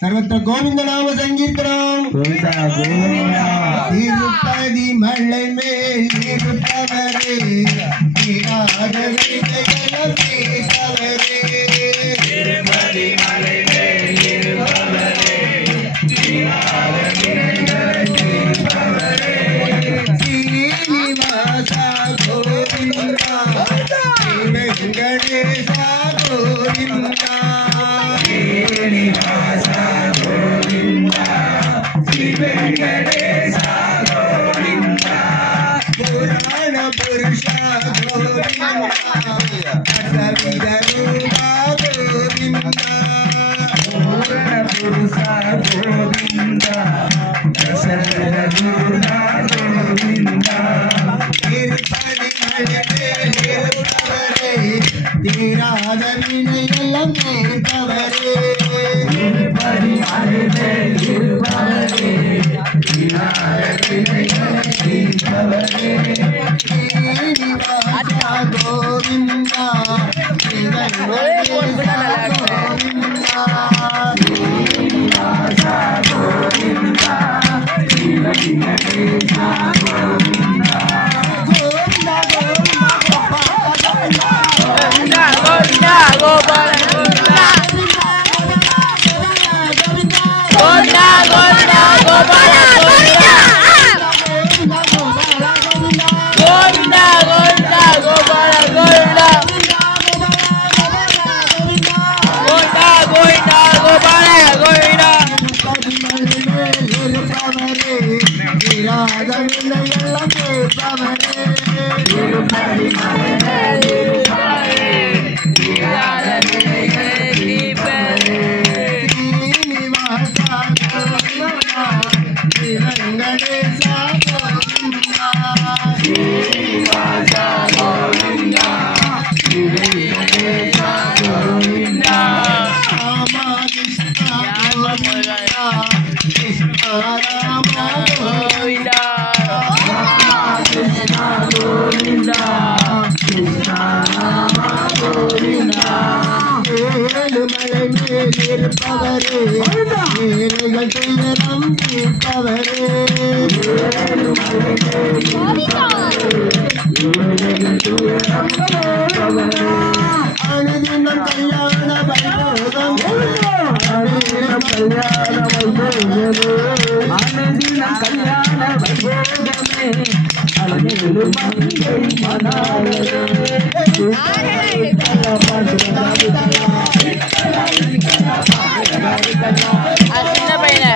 सर्वत्र गोविंद नाम संकीर्तनम तिरुपति मலை மேல் இருப்பவரே தீராத வினைகள் தீர்ப்பவரே திருப்பதி மலை மேல் இருப்பவரே தீராத வினைகள் தீர்ப்பவரே ஸ்ரீனிவாசா கோவிந்தா வெங்கடேசா கோவிந்தா श्रीनिवासा गोविंदा श्री वेंकटेशा गोविंदा पुराण पुरुषा गोविंदा सविधरूपा गोविंदा पुराण पुरुषा गोविंदा सविधरूपा गोविंदा तिरुपति मலை மேல் இருப்பவரே தீராத வினையெல்லாம் தீர்ப்பவரே திருப்பதி மலை மேல் இருப்பவரே தீராத வினையெல்லாம் தீர்ப்பவரே Srinivasa Govinda Srinivasa Govinda Sri Venkatesha Govinda Govinda Govinda Govinda Ini apa ya?